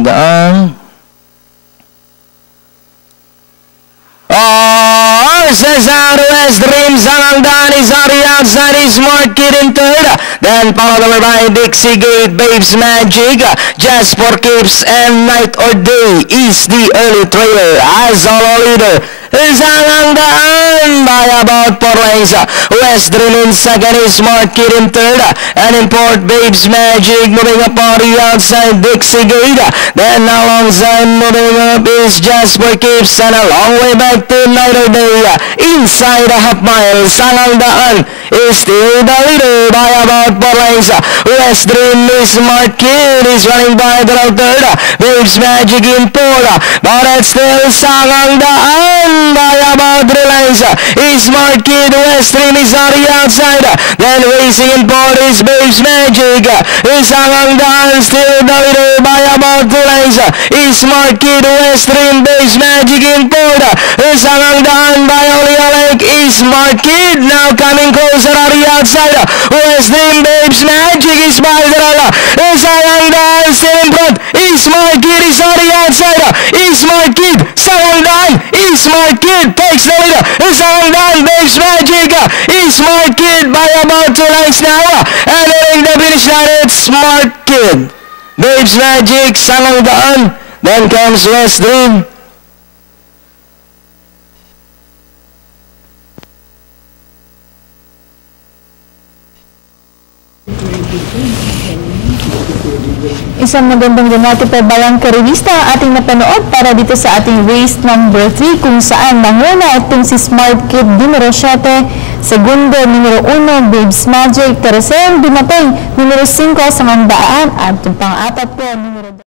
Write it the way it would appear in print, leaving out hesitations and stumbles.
Sangang daan. Cesar West Dreams Sangang daan is on the outside. Is Smart Kid in third. Then followed over by Dixie Gate, Babes Magic, Jasper Kips, and Night or Day is the early trailer as solo leader. Sangang daan by about 4 lengths. West Dream in second, is Smart Kid in third, and in fourth, Babes Magic moving up on the outside, Dixie Gate. Then alongside moving up is Jasper Kips, and a long way back to Night or Day. Inside a half mile, Sangang daan is still the leader by about 4 lengths. West Dream is Smart Kid is running by the third, Babes Magic in fourth, but it's still Sangang daan by about 3 lengths. Is Smart Kid, West Dream is on the outside. Then racing in fourth is Babes Magic. Is Sangang daan still the leader by about 2 lengths. Is Smart Kid, West Dream, Babes Magic in fourth. Is Sangang daan by only a length. Is Smart Kid now coming closer on the outside. West Dream, Babes Magic is by the runner. Is Sangang daan still in front. Is Smart Kid is on the outside. Is Smart Kid, Sangang daan. Is Smart Kid takes the leader. Is Sangang daan, Babes Magic. Is Smart Kid by about 2 lengths now. And hitting the finish line, it's Smart Kid, Babes Magic, Sangang daan. Then comes West Dream. Isang magandang ganati pa balang karevista ang ating napanood para dito sa ating race number 3 kung saan nanguna itong si Smart Kid numero 7, segundo numero 1 Babes Magic, tercero dumating numero 5 Sangang daan at itong pang-apat po numero